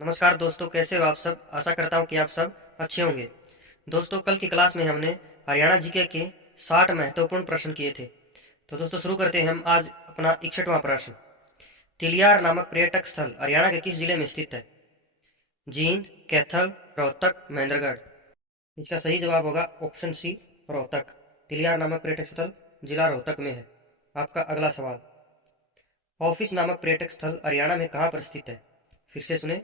नमस्कार दोस्तों, कैसे हो आप सब। आशा करता हूँ कि आप सब अच्छे होंगे। दोस्तों, कल की क्लास में हमने हरियाणा जीके के 60 महत्वपूर्ण प्रश्न किए थे। तो दोस्तों, शुरू करते हैं हम आज अपना 61वां प्रश्न। तिलियार नामक पर्यटक स्थल हरियाणा के किस जिले में स्थित है? जींद, कैथल, रोहतक, महेंद्रगढ़। इसका सही जवाब होगा ऑप्शन सी, रोहतक। तिलियार नामक पर्यटक स्थल जिला रोहतक में है। आपका अगला सवाल। ऑफिस नामक पर्यटक स्थल हरियाणा में कहाँ पर स्थित है? फिर से सुने।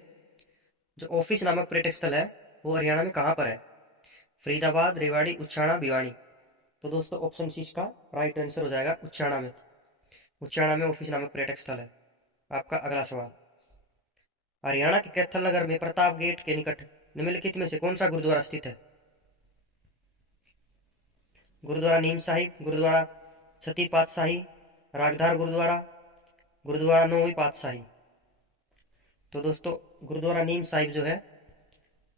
जो ऑफिस नामक पर्यटक स्थल है वो हरियाणा में कहाँ पर है? फरीदाबाद, रेवाड़ी, उच्चाणा, भिवानी। तो दोस्तों, ऑप्शन सी इसका राइट आंसर हो जाएगा उच्चाणा में। उच्चाणा में ऑफिस नामक पर्यटक स्थल है। आपका अगला सवाल। हरियाणा के कैथल नगर में प्रताप गेट के निकट निम्नलिखित में से कौन सा गुरुद्वारा स्थित है? गुरुद्वारा नीम साहिब, गुरुद्वारा छठी पातशाही, रागधार गुरुद्वारा, गुरुद्वारा नौवीं पातशाही। तो दोस्तों, गुरुद्वारा नीम साहिब जो है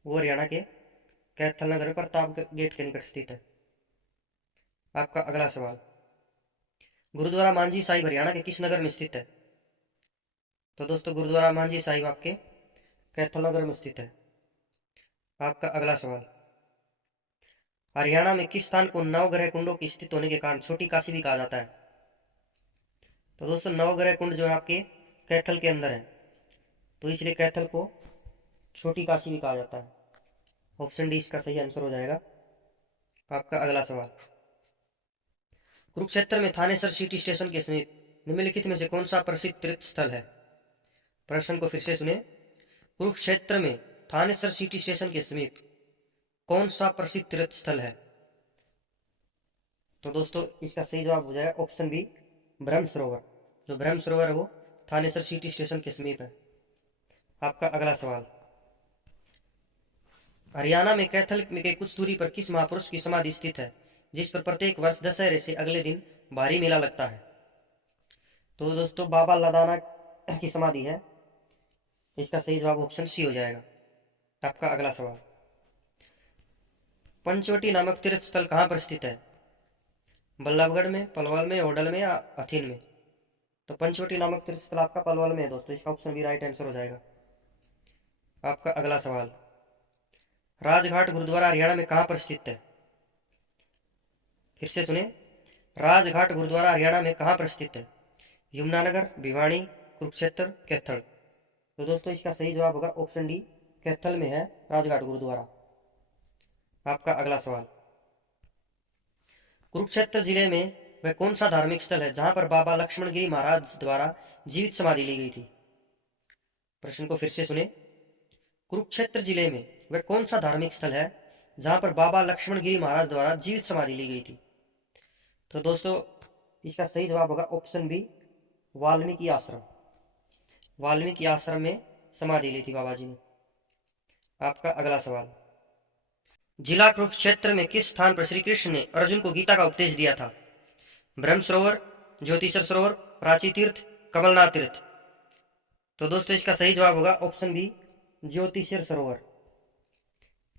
वो हरियाणा के कैथल नगर में प्रताप गेट के निकट स्थित है। आपका अगला सवाल। गुरुद्वारा मांझी साहिब हरियाणा के किस नगर में स्थित है? तो दोस्तों, गुरुद्वारा मांझी साहिब आपके कैथल नगर में स्थित है। आपका अगला सवाल। हरियाणा में किस स्थान को नवग्रह कुंडों की स्थित होने के कारण छोटी काशी भी कहा जाता है? तो दोस्तों, नवग्रह कुंड जो है आपके कैथल के अंदर है, तो इसलिए कैथल को छोटी काशी भी कहा जाता है। ऑप्शन डी इसका सही आंसर हो जाएगा। आपका अगला सवाल। कुरुक्षेत्र में थानेसर सिटी स्टेशन के समीप निम्नलिखित में से कौन सा प्रसिद्ध तीर्थ स्थल है? प्रश्न को फिर से सुने। कुरुक्षेत्र में थानेसर सिटी स्टेशन के समीप कौन सा प्रसिद्ध तीर्थ स्थल है? तो दोस्तों, इसका सही जवाब हो जाएगा ऑप्शन बी, ब्रह्म सरोवर। जो ब्रह्म सरोवर है वो थानेसर सिटी स्टेशन के समीप है। आपका अगला सवाल। हरियाणा में कैथल के कुछ दूरी पर किस महापुरुष की समाधि स्थित है जिस पर प्रत्येक वर्ष दशहरे से अगले दिन भारी मेला लगता है? तो दोस्तों, बाबा लदाना की समाधि है। इसका सही जवाब ऑप्शन सी हो जाएगा। आपका अगला सवाल। पंचवटी नामक तीर्थ स्थल कहाँ पर स्थित है? बल्लभगढ़ में, पलवल में, होडल में या अथीन में? तो पंचवटी नामक तीर्थ स्थल आपका पलवल में है दोस्तों। इसका ऑप्शन भी राइट आंसर हो जाएगा। आपका अगला सवाल। राजघाट गुरुद्वारा हरियाणा में कहाँ पर स्थित है? फिर से सुने। राजघाट गुरुद्वारा हरियाणा में कहाँ पर स्थित है? यमुनानगर, भिवानी, कुरुक्षेत्र, कैथल। तो दोस्तों, इसका सही जवाब होगा ऑप्शन डी, कैथल में है राजघाट गुरुद्वारा। आपका अगला सवाल। कुरुक्षेत्र जिले में वह कौन सा धार्मिक स्थल है जहां पर बाबा लक्ष्मण गिरी महाराज द्वारा जीवित समाधि ली गई थी? प्रश्न को फिर से सुने। कुरुक्षेत्र जिले में वह कौन सा धार्मिक स्थल है जहां पर बाबा लक्ष्मण गिरी महाराज द्वारा जीवित समाधि ली गई थी? तो दोस्तों, इसका सही जवाब होगा ऑप्शन बी, वाल्मीकि आश्रम। वाल्मीकि आश्रम में समाधि ली थी बाबा जी ने। आपका अगला सवाल। जिला कुरुक्षेत्र में किस स्थान पर श्री कृष्ण ने अर्जुन को गीता का उपदेश दिया था? ब्रह्म सरोवर, ज्योतिषर सरोवर, प्राची तीर्थ, कमलनाथ तीर्थ। तो दोस्तों, इसका सही जवाब होगा ऑप्शन बी, ज्योतिषर सरोवर।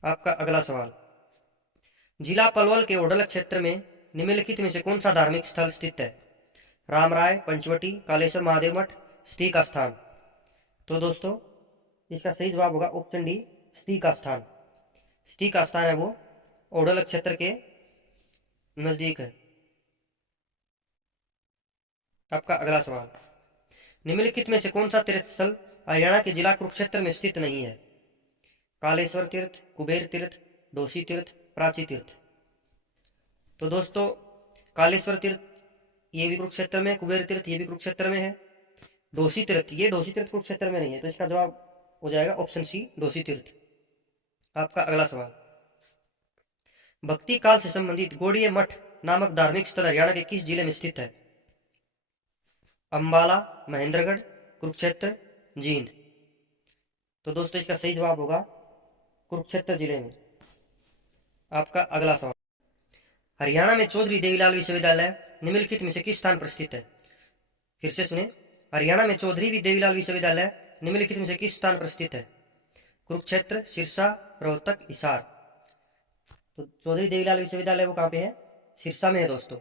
आपका अगला सवाल। जिला पलवल के ओडल क्षेत्र में निम्नलिखित में से कौन सा धार्मिक स्थल स्थित है? रामराय, पंचवटी, कालेश्वर महादेव मठ, स्त्री का स्थान। तो दोस्तों, इसका सही जवाब होगा ऑप्शन डी, स्त्री का स्थान। स्त्री का स्थान है वो ओडल क्षेत्र के नजदीक है। आपका अगला सवाल। निम्नलिखित में से कौन सा तीर्थ स्थल हरियाणा के जिला कुरुक्षेत्र में स्थित नहीं है? कालेश्वर तीर्थ, कुबेर तीर्थ, डोसी तीर्थ, प्राची तीर्थ। तो दोस्तों, कालेश्वर तीर्थ ये भी कुरुक्षेत्र में, कुबेर तीर्थ ये भी कुरुक्षेत्र में है। डोसी तीर्थ कुरुक्षेत्र में नहीं है, तो इसका जवाब हो जाएगा ऑप्शन सी, डोसी तीर्थ। आपका अगला सवाल। भक्ति काल से संबंधित गौड़ीय मठ नामक धार्मिक स्थल हरियाणा के किस जिले में स्थित है? अंबाला, महेंद्रगढ़, कुरुक्षेत्र, जींद। तो दोस्तों, इसका सही जवाब होगा कुरुक्षेत्र जिले में। आपका अगला सवाल। हरियाणा में चौधरी देवीलाल विश्वविद्यालय निम्नलिखित में से किस स्थान पर स्थित है? फिर से सुने। हरियाणा में चौधरी देवीलाल विश्वविद्यालय निम्नलिखित में से किस स्थान पर स्थित है? कुरुक्षेत्र, सिरसा, रोहतक, हिसार। तो चौधरी देवीलाल विश्वविद्यालय वो कहाँ पे है? सिरसा में है दोस्तों।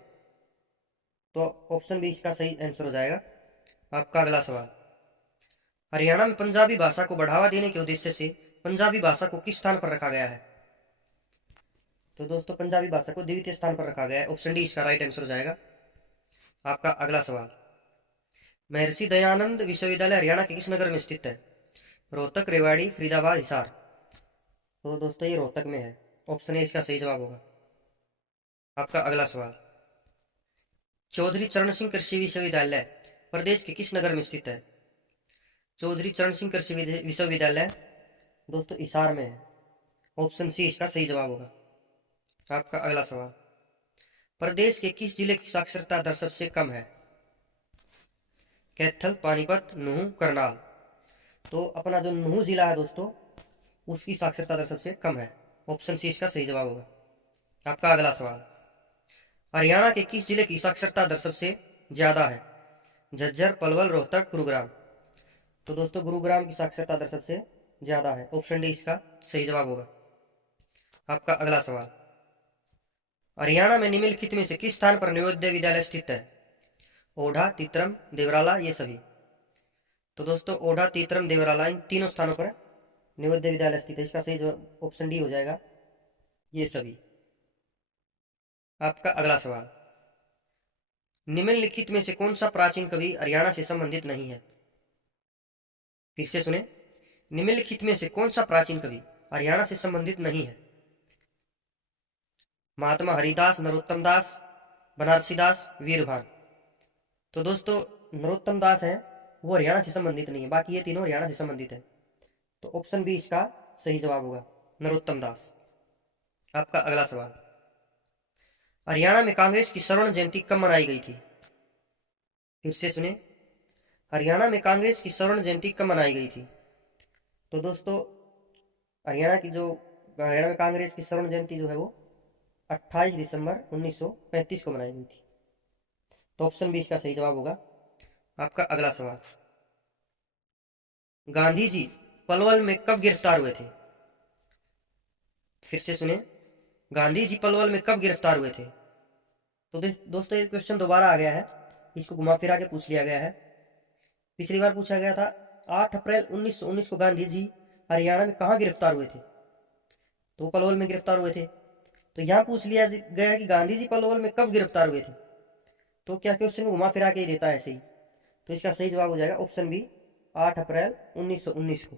तो ऑप्शन बी इसका सही आंसर हो जाएगा। आपका अगला सवाल। हरियाणा में पंजाबी भाषा को बढ़ावा देने के उद्देश्य से पंजाबी भाषा को किस स्थान पर रखा गया है? तो दोस्तों पंजाबी भाषा को द्वितीय स्थान पर रखा गया है। ऑप्शन डी इसका राइट आंसर हो जाएगा। आपका अगला सवाल, महर्षि दयानंद विश्वविद्यालय हरियाणा के किस नगर में स्थित है? रोहतक, रेवाड़ी, फरीदाबाद, हिसार। तो दोस्तों ये रोहतक में है। ऑप्शन ए इसका सही जवाब होगा। आपका अगला सवाल, चौधरी चरण सिंह कृषि विश्वविद्यालय प्रदेश के किस नगर में स्थित है? चौधरी चरण सिंह कृषि विश्वविद्यालय दोस्तों हिसार में है। ऑप्शन सी इसका सही जवाब होगा। आपका अगला सवाल, प्रदेश के किस जिले की साक्षरता दर सबसे कम है? कैथल, पानीपत, नूंह, करनाल। तो अपना जो नूंह जिला है दोस्तों उसकी साक्षरता दर सबसे कम है। ऑप्शन सी इसका सही जवाब होगा। आपका अगला सवाल, हरियाणा के किस जिले की साक्षरता दर सबसे ज्यादा है? झज्जर, पलवल, रोहतक, गुरुग्राम। तो दोस्तों गुरुग्राम की साक्षरता दर सबसे ज्यादा है। ऑप्शन डी इसका सही जवाब होगा। आपका अगला सवाल, हरियाणा में निम्नलिखित में से किस स्थान पर नवोदय विद्यालय स्थित है? ओढ़ा, तीतरम, देवराला, ये सभी। तो दोस्तों ओढ़ा, तीतरम, देवराला इन तीनों स्थानों पर नवोदय विद्यालय स्थित है। इसका सही जवाब ऑप्शन डी हो जाएगा, ये सभी। आपका अगला सवाल, निम्नलिखित में से कौन सा प्राचीन कवि हरियाणा से संबंधित नहीं है? फिर से सुने, निम्नलिखित में से कौन सा प्राचीन कवि हरियाणा से संबंधित नहीं है? महात्मा हरिदास, नरोत्तम दास, बनारसी दास, वीरभान। तो दोस्तों नरोत्तम दास है वो हरियाणा से संबंधित नहीं है, बाकी ये तीनों हरियाणा से संबंधित है। तो ऑप्शन बी इसका सही जवाब होगा, नरोत्तम दास। आपका अगला सवाल, हरियाणा में कांग्रेस की स्वर्ण जयंती कब मनाई गई थी? फिर से सुने, हरियाणा में कांग्रेस की स्वर्ण जयंती कब मनाई गई थी? तो दोस्तों हरियाणा में कांग्रेस की स्वर्ण जयंती जो है वो 28 दिसंबर 1935 को मनाई गई थी। तो ऑप्शन बी इसका सही जवाब होगा। आपका अगला सवाल, गांधी जी पलवल में कब गिरफ्तार हुए थे? फिर से सुने, गांधी जी पलवल में कब गिरफ्तार हुए थे? तो दोस्तों ये क्वेश्चन दोबारा आ गया है, इसको घुमा फिरा के पूछ लिया गया है। पिछली बार पूछा गया था 8 अप्रैल 1919 को गांधी जी हरियाणा में कहाँ गिरफ्तार हुए थे? तो पलवल में गिरफ्तार हुए थे। तो यहाँ पूछ लिया गया कि गांधी जी पलवल में कब गिरफ्तार हुए थे। तो क्या क्वेश्चन को घुमा फिरा के ही देता है ऐसे ही। तो इसका सही जवाब हो जाएगा ऑप्शन बी, 8 अप्रैल 1919 को।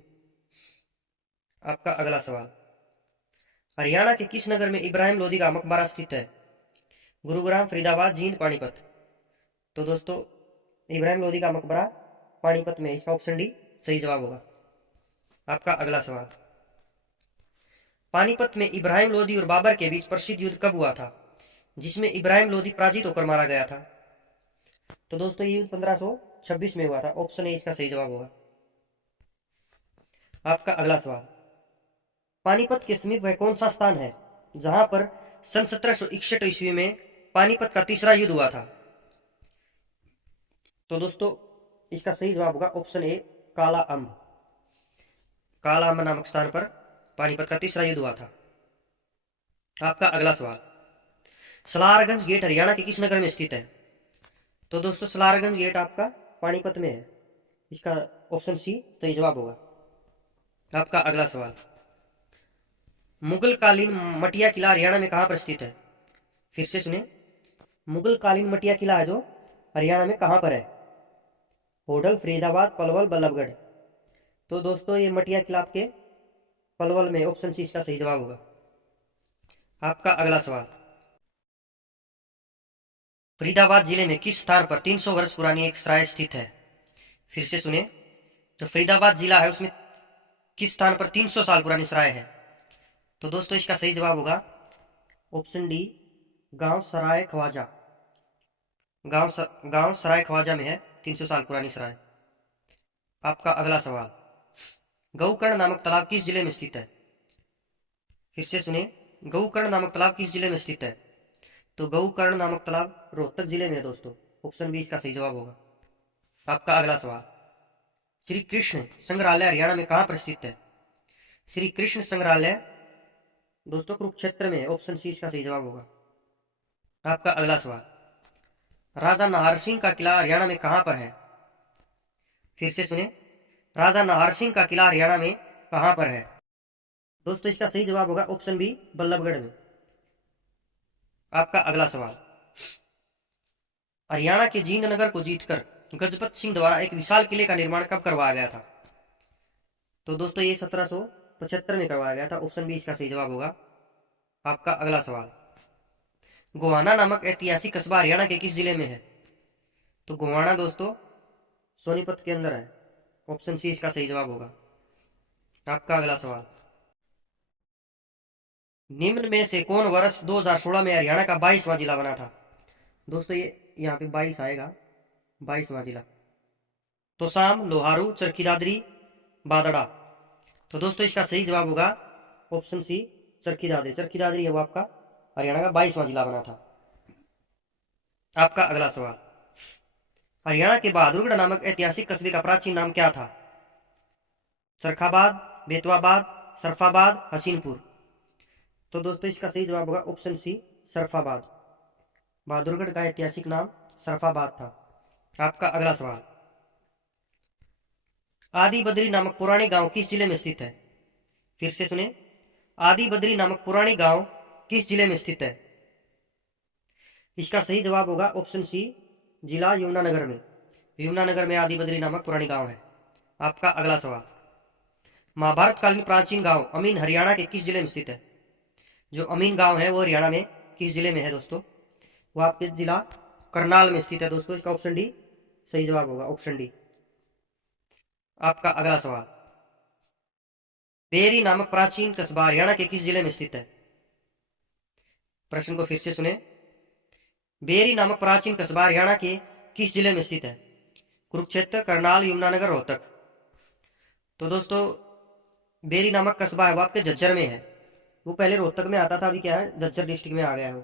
आपका अगला सवाल, हरियाणा के किस नगर में इब्राहिम लोदी का मकबरा स्थित है? गुरुग्राम, फरीदाबाद, जींद, पानीपत। तो दोस्तों इब्राहिम लोदी का मकबरा पानीपत में, इसका ऑप्शन डी सही जवाब होगा। आपका अगला सवाल, पानीपत में इब्राहिम लोदी और बाबर के बीच प्रसिद्ध युद्ध कब हुआ था जिसमें इब्राहिम लोदी पराजित होकर मारा गया था? तो दोस्तों ये युद्ध 1526 में हुआ था। ऑप्शन ए इसका सही जवाब होगा। आपका अगला सवाल, पानीपत के समीप वह कौन सा स्थान है जहां पर सन 1761 ईस्वी में पानीपत का तीसरा युद्ध हुआ था? तो दोस्तों इसका सही जवाब होगा ऑप्शन ए, काला अम्ब। काला अम्ब नामक स्थान पर पानीपत का तीसरा युद्ध हुआ था। आपका अगला सवाल, सलारगंज गेट हरियाणा के किस नगर में स्थित है? तो दोस्तों सलारगंज गेट आपका पानीपत में है। इसका ऑप्शन सी सही जवाब होगा। आपका अगला सवाल, मुगल कालीन मटिया किला हरियाणा में कहां पर स्थित है? फिर से सुने, मुगल कालीन मटिया किला है जो हरियाणा में कहां पर है? होडल, फरीदाबाद, पलवल, बल्लभगढ़। तो दोस्तों ये मटिया किला आपके पलवल में, ऑप्शन सी इसका सही जवाब होगा। आपका अगला सवाल, फरीदाबाद जिले में किस स्थान पर 300 वर्ष पुरानी एक सराय स्थित है? फिर से सुने, जो फरीदाबाद जिला है उसमें किस स्थान पर 300 साल पुरानी सराय है? तो दोस्तों इसका सही जवाब होगा ऑप्शन डी, गांव सराय ख्वाजा। गांव सराय ख्वाजा में है 300 साल पुरानी सराय। आपका अगला सवाल, गौकर्ण नामक तालाब किस जिले में स्थित है? फिर से सुने, गौकर्ण नामक तालाब किस जिले में स्थित है? तो गौकर्ण नामक तालाब रोहतक जिले में है दोस्तों। ऑप्शन बी इसका सही जवाब होगा। आपका अगला सवाल, श्री कृष्ण संग्रहालय हरियाणा में कहां पर स्थित है? श्री कृष्ण संग्रहालय दोस्तों कुरुक्षेत्र में है। ऑप्शन सी इसका सही जवाब होगा। आपका अगला सवाल, राजा नाहर सिंह का किला हरियाणा में कहां पर है? फिर से सुने, राजा नाहर सिंह का किला हरियाणा में कहां पर है? दोस्तों इसका सही जवाब होगा ऑप्शन बी, बल्लभगढ़ में। आपका अगला सवाल, हरियाणा के जींद नगर को जीतकर गजपत सिंह द्वारा एक विशाल किले का निर्माण कब करवाया गया था? तो दोस्तों ये 1775 में करवाया गया था। ऑप्शन बी इसका सही जवाब होगा। आपका अगला सवाल, गोहाना नामक ऐतिहासिक कस्बा हरियाणा के किस जिले में है? तो गोहाना दोस्तों सोनीपत के अंदर है। ऑप्शन सी इसका सही जवाब होगा। आपका अगला सवाल, निम्न में से कौन वर्ष 2016 में हरियाणा का 22वां जिला बना था? दोस्तों ये यहाँ पे 22 आएगा, 22वां जिला। तोसाम, लोहारू, चरखी दादरी, बादड़ा। तो दोस्तों इसका सही जवाब होगा ऑप्शन सी, चरखी दादरी। चरखी दादरी है वो आपका हरियाणा का 22वां जिला बना था। आपका अगला सवाल, हरियाणा के बहादुरगढ़ नामक ऐतिहासिक कस्बे का प्राचीन नाम क्या था? सरखाबाद, बेतवाबाद, सरफाबाद, हसीनपुर। तो दोस्तों इसका सही जवाब होगा ऑप्शन सी, सरफाबाद। बहादुरगढ़ का ऐतिहासिक नाम सरफाबाद था। आपका अगला सवाल, आदि बद्री नामक पुरानी गांव किस जिले में स्थित है? फिर से सुने, आदि बद्री नामक पुरानी गांव किस जिले में स्थित है? इसका सही जवाब होगा ऑप्शन सी, जिला यमुनानगर में। यमुनानगर में आदि बद्री नामक पुरानी गांव है। आपका अगला सवाल, महाभारत कालीन प्राचीन गांव अमीन हरियाणा के किस जिले में स्थित है? जो अमीन गांव है वो हरियाणा में किस जिले में है दोस्तों? वो आपके जिला करनाल में स्थित है दोस्तों। इसका ऑप्शन डी सही जवाब होगा, ऑप्शन डी। आपका अगला सवाल, बेरी नामक प्राचीन कस्बा हरियाणा के किस जिले में स्थित है? प्रश्न को फिर से सुने, बेरी नामक प्राचीन कस्बा हरियाणा के किस जिले में स्थित है? कुरुक्षेत्र, करनाल, यमुनानगर, रोहतक। तो दोस्तों बेरी नामक कस्बा है वो आपके झज्जर में है। वो पहले रोहतक में आता था, अभी क्या है झज्जर डिस्ट्रिक्ट में आ गया है वो।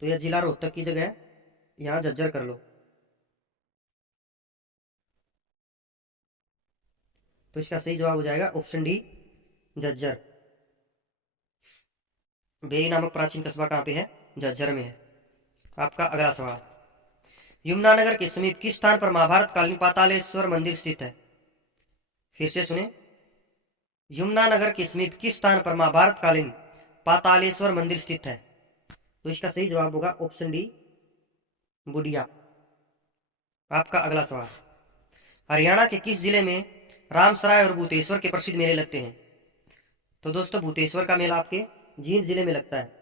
तो यह जिला रोहतक की जगह यहाँ झज्जर कर लो। तो इसका सही जवाब हो जाएगा ऑप्शन डी, झज्जर। बेरी नामक प्राचीन कस्बा कहाँ पे है? झज्जर में है। आपका अगला सवाल, यमुनानगर के समीप किस स्थान पर महाभारत कालीन पातालेश्वर मंदिर स्थित है? फिर से सुने, यमुनानगर के समीप किस स्थान पर महाभारत कालीन पातालेश्वर मंदिर स्थित है? तो इसका सही जवाब होगा ऑप्शन डी, बुडिया। आपका अगला सवाल, हरियाणा के किस जिले में रामसराय और भूतेश्वर के प्रसिद्ध मेले लगते हैं? तो दोस्तों भूतेश्वर का मेला आपके जींद जिले में लगता है।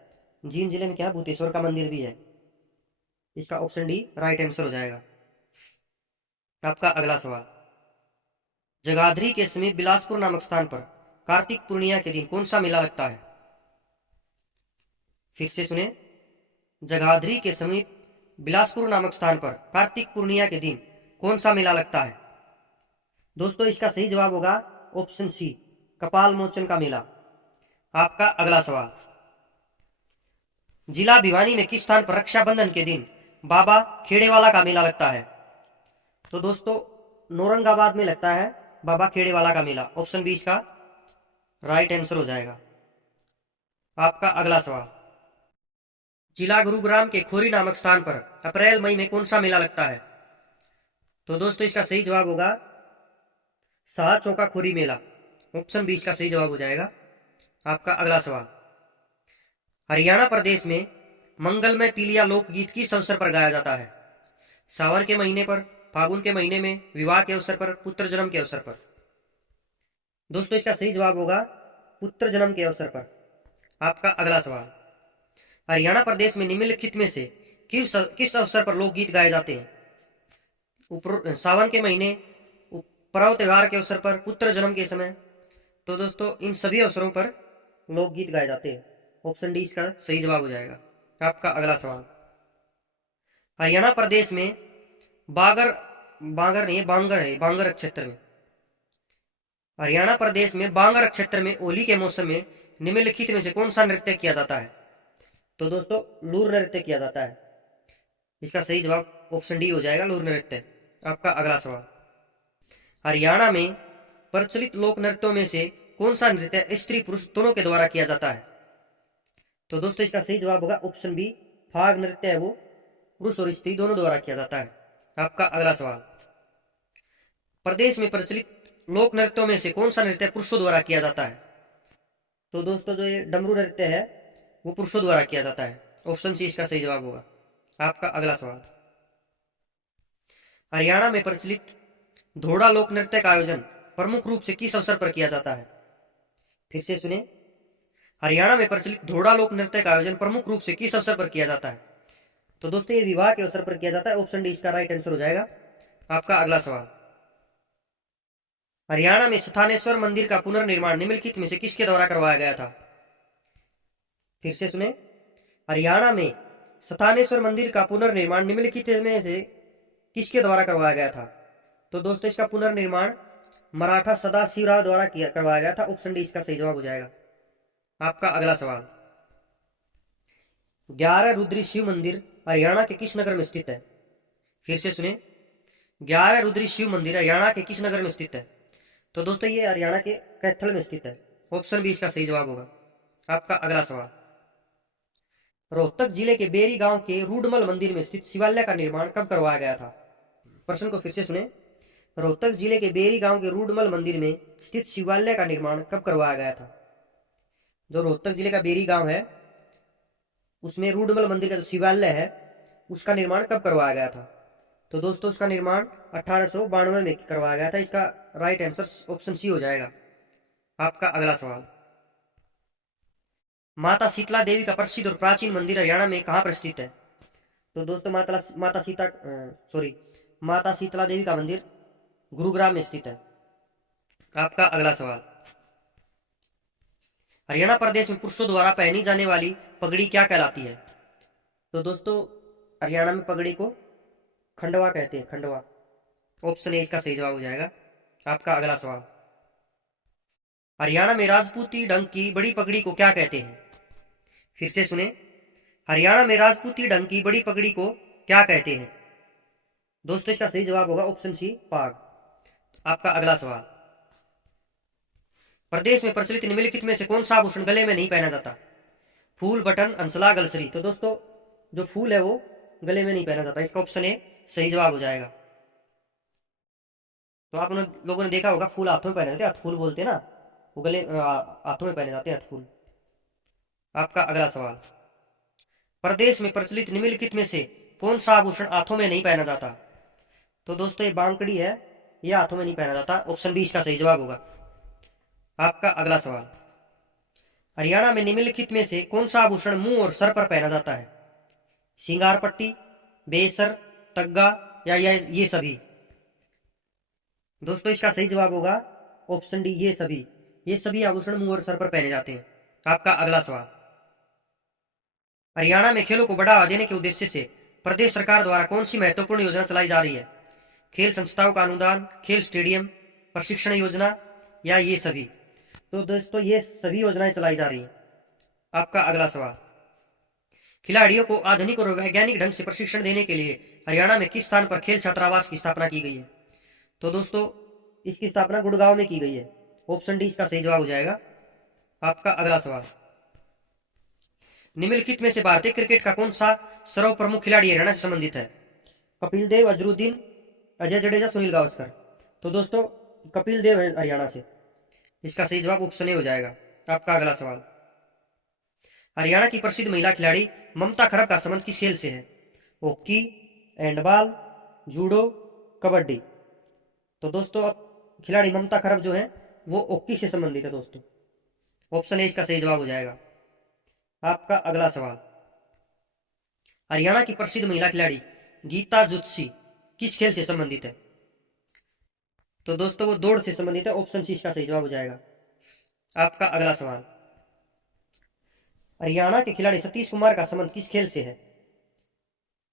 जींद जिले में क्या है, भूतेश्वर का मंदिर भी है। इसका ऑप्शन डी राइट आंसर हो जाएगा। आपका अगला सवाल, जगाधरी के समीप बिलासपुर नामक स्थान पर कार्तिक पूर्णिमा के दिन कौन सा मेला लगता है? फिर से सुने, जगाधरी के समीप बिलासपुर नामक स्थान पर कार्तिक पूर्णिमा के दिन कौन सा मेला लगता है? दोस्तों इसका सही जवाब होगा ऑप्शन सी, कपाल मोचन का मेला। आपका अगला सवाल, जिला भिवानी में किस स्थान पर रक्षाबंधन के दिन बाबा खेड़ेवाला का मेला लगता है? तो दोस्तों नौरंगाबाद में लगता है बाबा खेड़ेवाला का मेला। ऑप्शन बी इसका राइट आंसर हो जाएगा। आपका अगला सवाल, जिला गुरुग्राम के खोरी नामक स्थान पर अप्रैल मई में कौन सा मेला लगता है? तो दोस्तों इसका सही जवाब होगा शाह चौका खोरी मेला। ऑप्शन बी इसका सही जवाब हो जाएगा। आपका अगला सवाल, हरियाणा प्रदेश में मंगलमय पीलिया लोकगीत किस अवसर पर गाया जाता है? सावन के महीने पर, फागुन के महीने में, विवाह के अवसर पर, पुत्र जन्म के अवसर पर। दोस्तों इसका सही जवाब होगा पुत्र जन्म के अवसर पर। आपका अगला सवाल, हरियाणा प्रदेश में निम्नलिखित में से किस अवसर पर लोकगीत गाए जाते हैं? सावन के महीने, पर्व त्योहार के अवसर पर, पुत्र जन्म के समय। तो दोस्तों इन सभी अवसरों पर लोकगीत गाए जाते हैं। ऑप्शन डी इसका सही जवाब हो जाएगा। आपका अगला सवाल, हरियाणा प्रदेश में बांगर है बांगर क्षेत्र में, हरियाणा प्रदेश में बांगर क्षेत्र में होली के मौसम में निम्नलिखित में से कौन सा नृत्य किया जाता है? तो दोस्तों लूर नृत्य किया जाता है। इसका सही जवाब ऑप्शन डी हो जाएगा, लूर नृत्य। आपका अगला सवाल, हरियाणा में प्रचलित लोक नृत्यों में से कौन सा नृत्य स्त्री पुरुष दोनों के द्वारा किया जाता है? तो दोस्तों इसका सही जवाब होगा ऑप्शन बी, फाग नृत्य है वो पुरुष और स्त्री दोनों द्वारा किया जाता है। आपका अगला सवाल, प्रदेश में प्रचलित लोक नृत्यों में से कौन सा नृत्य पुरुषों द्वारा किया जाता है? तो दोस्तों जो ये डमरू नृत्य है वो पुरुषों द्वारा किया जाता है। ऑप्शन सी इसका सही जवाब होगा। आपका अगला सवाल, हरियाणा में प्रचलित घोड़ा लोक नृत्य का आयोजन प्रमुख रूप से किस अवसर पर किया जाता है? फिर से सुने, हरियाणा में प्रचलित घोड़ा लोक नृत्य का आयोजन प्रमुख रूप से किस अवसर पर किया जाता है? तो दोस्तों ये विवाह के अवसर पर किया जाता है। ऑप्शन डी इसका राइट आंसर हो जाएगा। आपका अगला सवाल, हरियाणा में स्थानेश्वर मंदिर का पुनर्निर्माण निम्नलिखित में से किसके द्वारा करवाया गया था? फिर से सुने, हरियाणा में स्थानेश्वर मंदिर का पुनर्निर्माण निम्नलिखित में से किसके द्वारा करवाया गया था? तो दोस्तों इसका पुनर्निर्माण मराठा सदाशिवराव द्वारा करवाया गया था। ऑप्शन डी इसका सही जवाब हो जाएगा। आपका अगला सवाल, 11 रुद्री शिव मंदिर हरियाणा के किस नगर में स्थित है? फिर से सुने, 11 रुद्री शिव मंदिर हरियाणा के किस नगर में स्थित है? तो दोस्तों ये हरियाणा के कैथल में स्थित है। ऑप्शन बी इसका सही जवाब होगा। आपका अगला सवाल, रोहतक जिले के बेरी गांव के रूडमल मंदिर में स्थित शिवालय का निर्माण कब करवाया गया था? प्रश्न को फिर से सुने, रोहतक जिले के बेरी गांव के रूडमल मंदिर में स्थित शिवालय का निर्माण कब करवाया गया था? जो रोहतक जिले का बेरी गांव है उसमें रूडमल मंदिर का जो शिवालय है उसका निर्माण कब करवाया गया था? तो दोस्तों उसका निर्माण 1892 में करवाया गया था। इसका राइट आंसर ऑप्शन सी हो जाएगा। आपका अगला सवाल, माता शीतला देवी का प्रसिद्ध और प्राचीन मंदिर हरियाणा में कहां पर स्थित है? तो दोस्तों माता शीतला देवी का मंदिर गुरुग्राम में स्थित है। आपका अगला सवाल, हरियाणा प्रदेश में पुरुषों द्वारा पहनी जाने वाली पगड़ी क्या कहलाती है? तो दोस्तों हरियाणा में पगड़ी को खंडवा कहते हैं, खंडवा। ऑप्शन ए इसका सही जवाब हो जाएगा। आपका अगला सवाल, हरियाणा में राजपूती ढंग की बड़ी पगड़ी को क्या कहते हैं? फिर से सुने, हरियाणा में राजपूती ढंग की बड़ी पगड़ी को क्या कहते हैं? दोस्तों इसका सही जवाब होगा ऑप्शन सी, पाग। आपका अगला सवाल, प्रदेश में प्रचलित निम्नलिखित में से कौन सा आभूषण गले में नहीं पहना जाता? फूल, बटन, अंसला, गलसरी। तो दोस्तों जो फूल है वो गले में नहीं पहना जाता। इसका ऑप्शन ए सही जवाब हो जाएगा। तो आप लोगों ने देखा होगा फूल हाथों में पहने जाते हैं, हथफूल बोलते हैं ना, वो गले हाथों में पहने जाते हैं, हथफूल। आपका अगला सवाल, प्रदेश में प्रचलित निम्नलिखित में से कौन सा आभूषण हाथों में नहीं पहना जाता? तो दोस्तों ये बांकड़ी है, ये हाथों में नहीं पहना जाता। ऑप्शन बी इसका सही जवाब होगा। आपका अगला सवाल, हरियाणा में निम्नलिखित में से कौन सा आभूषण मुंह और सर पर पहना जाता है? श्रृंगार पट्टी, बेसर, तग्गा या ये सभी? दोस्तों इसका सही जवाब होगा ऑप्शन डी, ये सभी आभूषण मुंह और सर पर पहने जाते हैं। आपका अगला सवाल, हरियाणा में खेलों को बढ़ावा देने के उद्देश्य से प्रदेश सरकार द्वारा कौन सी महत्वपूर्ण योजना चलाई जा रही है? खेल संस्थाओं का अनुदान, खेल स्टेडियम, प्रशिक्षण योजना या ये सभी? तो दोस्तों ये सभी योजनाएं चलाई जा रही है। आपका अगला सवाल, खिलाड़ियों को आधुनिक और वैज्ञानिक ढंग से प्रशिक्षण देने के लिए हरियाणा में किस स्थान पर खेल छात्रावास की स्थापना की गई है? तो दोस्तों इसकी स्थापना गुड़गांव में की गई है। ऑप्शन डी इसका सही जवाब हो जाएगा। आपका अगला सवाल, निम्नलिखित में से भारतीय क्रिकेट का कौन सा सर्वप्रमुख खिलाड़ी हरियाणा से संबंधित है? कपिल देव, अजरुद्दीन, अजय जडेजा, सुनील गावस्कर। तो दोस्तों कपिल देव है हरियाणा से। इसका सही जवाब ऑप्शन ए हो जाएगा। आपका अगला सवाल, हरियाणा की प्रसिद्ध महिला खिलाड़ी ममता खरब का संबंध किस खेल से है? Hockey, handball, judo, kabaddi. तो दोस्तों अब खिलाड़ी ममता खरब जो है वो हॉकी से संबंधित है दोस्तों। ऑप्शन ए इसका सही जवाब हो जाएगा। आपका अगला सवाल, हरियाणा की प्रसिद्ध महिला खिलाड़ी गीता जुत्सी किस खेल से संबंधित है? तो दोस्तों वो दौड़ से संबंधित है। ऑप्शन सी इसका सही जवाब हो जाएगा। आपका अगला सवाल, हरियाणा के खिलाड़ी सतीश कुमार का संबंध किस खेल से है?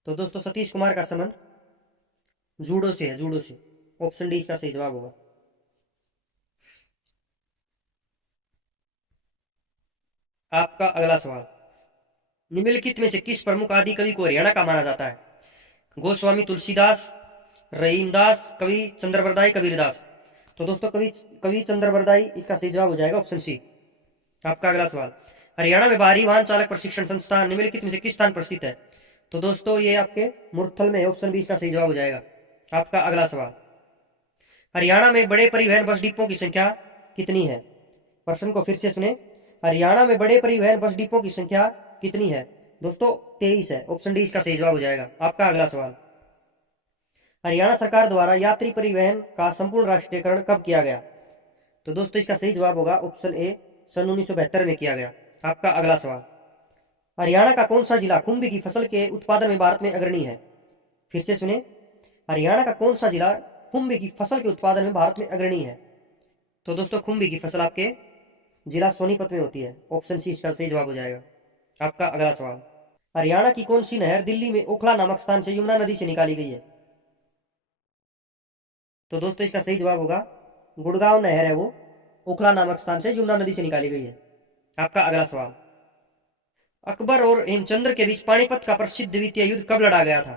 तो दोस्तों सतीश कुमार का संबंध जूडो से है, जूडो से। ऑप्शन डी इसका सही जवाब होगा। आपका अगला सवाल, निम्नलिखित में से किस प्रमुख आदि कवि को हरियाणा का माना जाता है? गोस्वामी तुलसीदास, रहीमदास, कवि चंद्रवरदाई, कबीरदास। तो दोस्तों कवि चंद्रवरदाई इसका सही जवाब हो जाएगा। Option C. आपका अगला सवाल, हरियाणा में बाहरी वाहन चालक प्रशिक्षण संस्थान निम्नलिखित में से किस स्थान पर स्थित है? तो दोस्तों ये आपके मुरथल में। ऑप्शन बी इसका सही जवाब हो जाएगा। आपका अगला सवाल, हरियाणा में बड़े परिवहन बस डिपो की संख्या कितनी है? प्रश्न को फिर से सुने। हरियाणा में बड़े परिवहन बस डिपो की संख्या कितनी है? दोस्तों 23 है। ऑप्शन डी इसका सही जवाब हो जाएगा। आपका अगला सवाल, हरियाणा सरकार द्वारा यात्री परिवहन का संपूर्ण राष्ट्रीयकरण कब किया गया? तो दोस्तों इसका सही जवाब होगा ऑप्शन ए, सन 1972 में किया गया। आपका अगला सवाल, हरियाणा का कौन सा जिला खुम्बी की फसल के उत्पादन में भारत में अग्रणी है? फिर से सुने, हरियाणा का कौन सा जिला खुम्बी की फसल के उत्पादन में भारत में अग्रणी है? तो दोस्तों खुम्बी की फसल आपके जिला सोनीपत में होती है। ऑप्शन सी इसका सही जवाब हो जाएगा। आपका अगला सवाल, हरियाणा की कौन सी नहर दिल्ली में ओखला नामक स्थान से यमुना नदी से निकाली गई है? तो दोस्तों इसका सही जवाब होगा गुड़गांव नहर है, वो ओखला नामक स्थान से यमुना नदी से निकाली गई है। आपका अगला सवाल, अकबर और हेमचंद्र के बीच पानीपत का प्रसिद्ध द्वितीय युद्ध कब लड़ा गया था?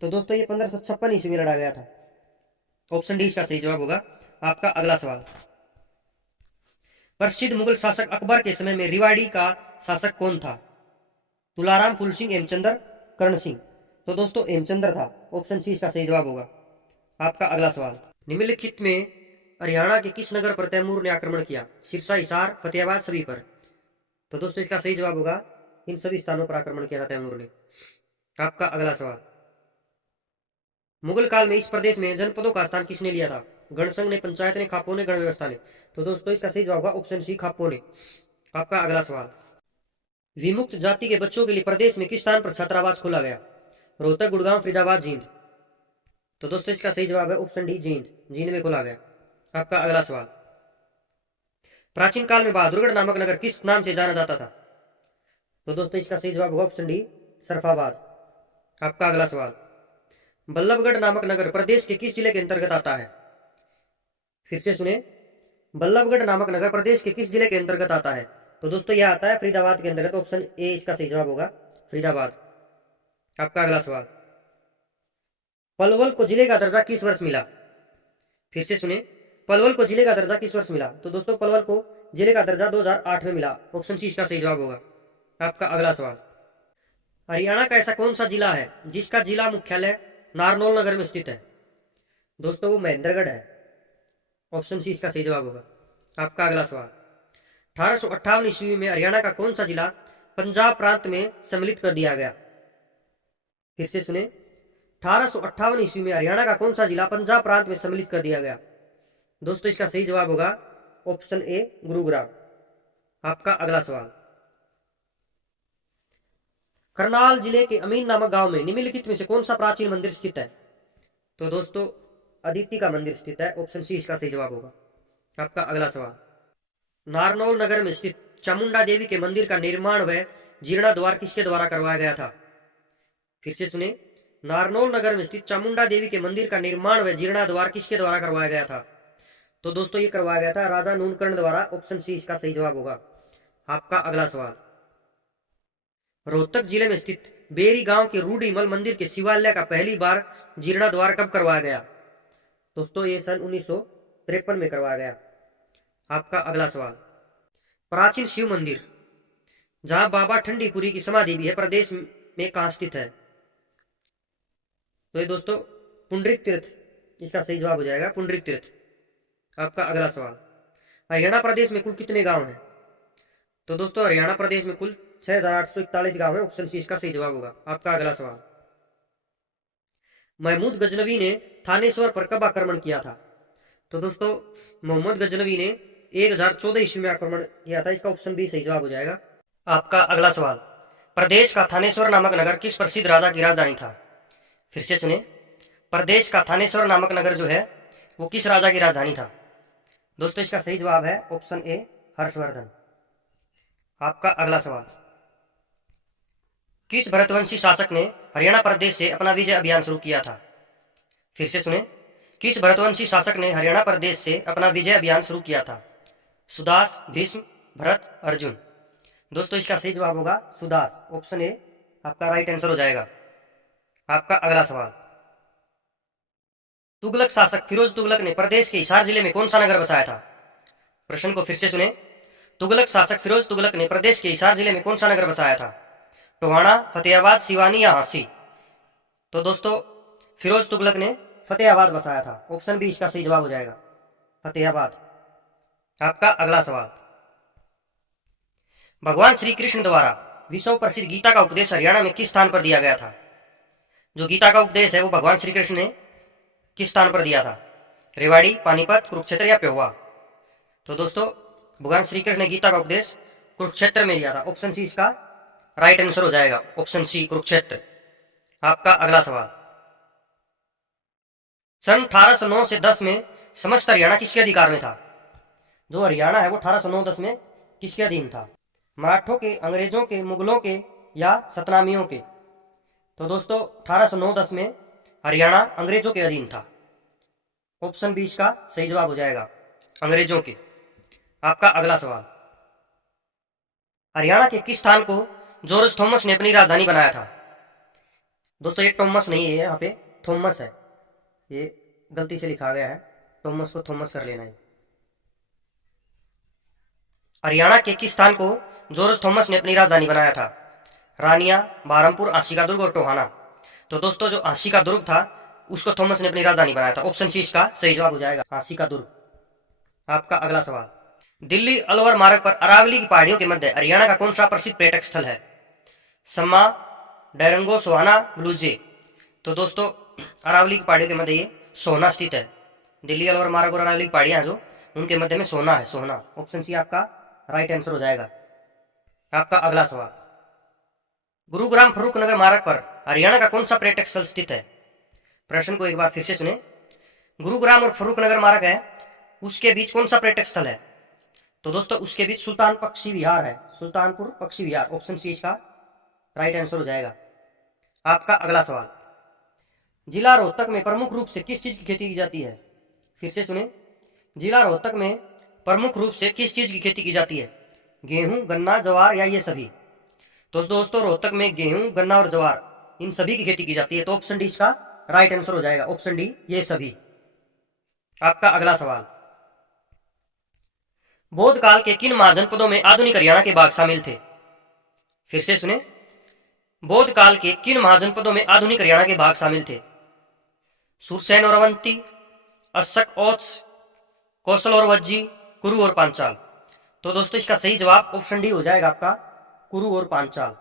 तो दोस्तों ये 1556 ईस्वी में लड़ा गया था। ऑप्शन डी इसका सही जवाब होगा। आपका अगला सवाल, प्रसिद्ध मुगल शासक अकबर के समय में रेवाड़ी का शासक कौन था? तुलाराम, फूल सिंह, हेमचंद्र, कर्ण सिंह। तो दोस्तों हेमचंद्र था। ऑप्शन सी इसका सही जवाब होगा। आपका अगला सवाल, निम्नलिखित में हरियाणा के किस नगर पर तैमूर ने आक्रमण किया? सिरसा, हिसार, फतेहाबाद, सभी पर। तो दोस्तों इसका सही जवाब होगा इन सभी स्थानों पर आक्रमण किया था तैमूर ने। आपका अगला सवाल, मुगल काल में इस प्रदेश में जनपदों का स्थान किसने लिया था? गणसंघ ने, पंचायत ने, खापों ने, गण व्यवस्था ने। तो दोस्तों इसका सही जवाब होगा ऑप्शन सी, खापों ने। आपका अगला सवाल, विमुक्त जाति के बच्चों के लिए प्रदेश में किस स्थान पर छात्रावास खोला गया? रोहतक, गुड़गांव, फरीदाबाद, जींद। तो दोस्तों इसका सही जवाब है ऑप्शन डी, जींद। जींद में खोला गया। आपका अगला सवाल, प्राचीन काल में बहादुरगढ़ नामक नगर किस नाम से जाना जाता था? तो दोस्तों इसका सही जवाब होगा ऑप्शन डी, सरफाबाद। आपका अगला सवाल, बल्लभगढ़ नामक नगर प्रदेश के किस जिले के अंतर्गत आता है? फिर से सुने, बल्लभगढ़ नामक नगर प्रदेश के किस जिले के अंतर्गत आता है? तो दोस्तों यह आता है फरीदाबाद के अंतर्गत। ऑप्शन ए इसका सही जवाब होगा, फरीदाबाद। आपका अगला सवाल, पलवल को जिले का दर्जा किस वर्ष मिला? फिर से सुने, पलवल को जिले का दर्जा किस वर्ष मिला? तो दोस्तों पलवल को जिले का दर्जा 2008 में मिला। ऑप्शन सी इसका सही जवाब होगा। आपका अगला सवाल, हरियाणा का ऐसा कौन सा जिला है जिसका जिला मुख्यालय नारनौल नगर में स्थित है? दोस्तों वो महेंद्रगढ़ है। ऑप्शन सी इसका सही जवाब होगा। आपका अगला सवाल, 1858 ईस्वी में हरियाणा का कौन सा जिला पंजाब प्रांत में सम्मिलित कर दिया गया? फिर से सुने, 1858 ईस्वी में हरियाणा का कौन सा जिला पंजाब प्रांत में सम्मिलित कर दिया गया? दोस्तों इसका सही जवाब होगा ऑप्शन ए, गुरुग्राम। आपका अगला सवाल, करनाल जिले के अमीन नामक गांव में निम्नलिखित में से कौन सा प्राचीन मंदिर स्थित है? तो दोस्तों अदिति का मंदिर स्थित है। ऑप्शन सी इसका सही जवाब होगा। आपका अगला सवाल, नारनौल नगर में स्थित चामुंडा देवी के मंदिर का निर्माण व जीर्णोद्धार किसके द्वारा करवाया गया था? फिर से सुने, नारनौल नगर में स्थित चामुंडा देवी के मंदिर का निर्माण व जीर्णोद्धार किसके द्वारा करवाया गया था? तो दोस्तों ये करवाया गया था राजा नूनकर्ण द्वारा। ऑप्शन सी इसका सही जवाब होगा। आपका अगला सवाल, रोहतक जिले में स्थित बेरी गांव के रूढ़ीमल मंदिर के शिवालय का पहली बार जीर्णोद्धार कब करवाया गया? दोस्तों ये सन 1953 में करवाया गया। आपका अगला सवाल, प्राचीन शिव मंदिर जहां बाबा ठंडीपुरी की समाधि भी है प्रदेश में कहां स्थित है? तो ये दोस्तों पुंडरिक तीर्थ इसका सही जवाब हो जाएगा, पुंडरिक तीर्थ। आपका अगला सवाल, हरियाणा प्रदेश में कुल कितने गांव हैं? तो दोस्तों हरियाणा प्रदेश में कुल 6841 गांव है। ऑप्शन सी इसका सही जवाब होगा। आपका अगला सवाल, महमूद गजनवी ने थानेश्वर पर कब आक्रमण किया था? तो दोस्तों मोहम्मद गजनवी ने 1014 ईस्वी में आक्रमण किया था। इसका ऑप्शन बी सही जवाब हो जाएगा। आपका अगला सवाल, प्रदेश का थानेश्वर नामक नगर किस प्रसिद्ध राजा की राजधानी था? फिर से सुने, प्रदेश का थानेश्वर नामक नगर जो है वो किस राजा की राजधानी था? दोस्तों इसका सही जवाब है ऑप्शन ए, हर्षवर्धन। आपका अगला सवाल, किस भरतवंशी शासक ने हरियाणा प्रदेश से अपना विजय अभियान शुरू किया था? फिर से सुने, किस भरतवंशी शासक ने हरियाणा प्रदेश से अपना विजय अभियान शुरू किया था? सुदास, भीष्म, भरत, अर्जुन। दोस्तों इसका सही जवाब होगा सुदास। ऑप्शन ए आपका राइट आंसर हो जाएगा। आपका अगला सवाल, तुगलक शासक फिरोज तुगलक ने प्रदेश के हिसार जिले में कौन सा नगर बसाया था? प्रश्न को फिर से सुने, तुगलक शासक फिरोज तुगलक ने प्रदेश के हिसार जिले में कौन सा नगर बसाया था? टोहाना, फतेहाबाद, सिवानी या हांसी। तो दोस्तों फिरोज तुगलक ने फतेहाबाद बसाया था? ऑप्शन बी इसका सही जवाब हो जाएगा, फतेहाबाद। आपका अगला सवाल, भगवान श्री कृष्ण द्वारा विश्व प्रसिद्ध गीता का उपदेश हरियाणा में किस स्थान पर दिया गया था? जो गीता का उपदेश है वो भगवान श्री कृष्ण ने किस स्थान पर दिया था? रेवाड़ी, पानीपत, कुरुक्षेत्र या पेहोवा? तो दोस्तों भगवान श्री कृष्ण ने गीता का उपदेश कुरुक्षेत्र में दिया था। ऑप्शन सी इसका राइट आंसर हो जाएगा, ऑप्शन सी कुरुक्षेत्र। आपका अगला सवाल, सन 1809 से 10 में समस्त हरियाणा किसके अधिकार में था? जो हरियाणा है वो 1809-10 में किसके अधीन था? मराठों के, अंग्रेजों के, मुगलों के या सतनामियों के? तो दोस्तों 1809-10 में हरियाणा अंग्रेजों के अधीन था। ऑप्शन बी इसका सही जवाब हो जाएगा, अंग्रेजों के। आपका अगला सवाल, हरियाणा के किस स्थान को जॉर्ज थॉमस ने अपनी राजधानी बनाया था? दोस्तों ये थॉमस नहीं है, यहाँ पे थॉमस है, ये गलती से लिखा गया है, थॉमस को थॉमस कर लेना है। हरियाणा के किस स्थान को जॉर्ज थॉमस ने अपनी राजधानी बनाया था? रानिया, बहरमपुर, आशी का दुर्ग और टोहाना? तो दोस्तों जो आशी का दुर्ग था उसको थॉमस ने अपनी राजधानी बनाया था। ऑप्शन सी इसका सही जवाब हो जाएगा, आशी का दुर्ग। आपका अगला सवाल, दिल्ली अलवर मार्ग पर अरावली की पहाड़ियों के मध्य हरियाणा का कौन सा प्रसिद्ध पर्यटक स्थल है? सम्मा, डैरंगो, सोहाना, ब्लूजे? तो दोस्तों अरावली की पहाड़ियों के मध्य ये सोहना स्थित है। दिल्ली अलवर मार्ग और अरावली की पहाड़ियां जो उनके मध्य में सोहना है, सोहना। ऑप्शन सी आपका राइट आंसर हो जाएगा। आपका अगला सवाल, गुरुग्राम फर्रुखनगर मार्ग पर हरियाणा का कौन सा पर्यटक स्थल स्थित है? प्रश्न को एक बार फिर से सुने, गुरुग्राम और फर्रुखनगर मार्ग है, उसके बीच कौन सा पर्यटक स्थल है? तो दोस्तों उसके बीच सुल्तान पक्षी विहार है, सुल्तानपुर पक्षी विहार। ऑप्शन सी इसका राइट आंसर हो जाएगा। आपका अगला सवाल, जिला रोहतक में प्रमुख रूप से किस चीज की खेती की जाती है? फिर से सुने, जिला रोहतक में प्रमुख रूप से किस चीज की खेती की जाती है? गेहूं, गन्ना, जवार या ये सभी? तो दोस्तों रोहतक में गेहूं, गन्ना और जवार इन सभी की खेती की जाती है। तो ऑप्शन डी इसका राइट आंसर हो जाएगा, ऑप्शन डी ये सभी। आपका अगला सवाल, बौद्ध काल के किन महाजनपदों में आधुनिक हरियाणा के भाग शामिल थे? फिर से सुने, बौद्ध काल के किन महाजनपदों में आधुनिक हरियाणा के भाग शामिल थे? सुरसेन और अवंती, अशक औच, कौशल और वज्जी, कुरु और पांचाल? तो दोस्तों इसका सही जवाब ऑप्शन डी हो जाएगा आपका, कुरु और पांचाल।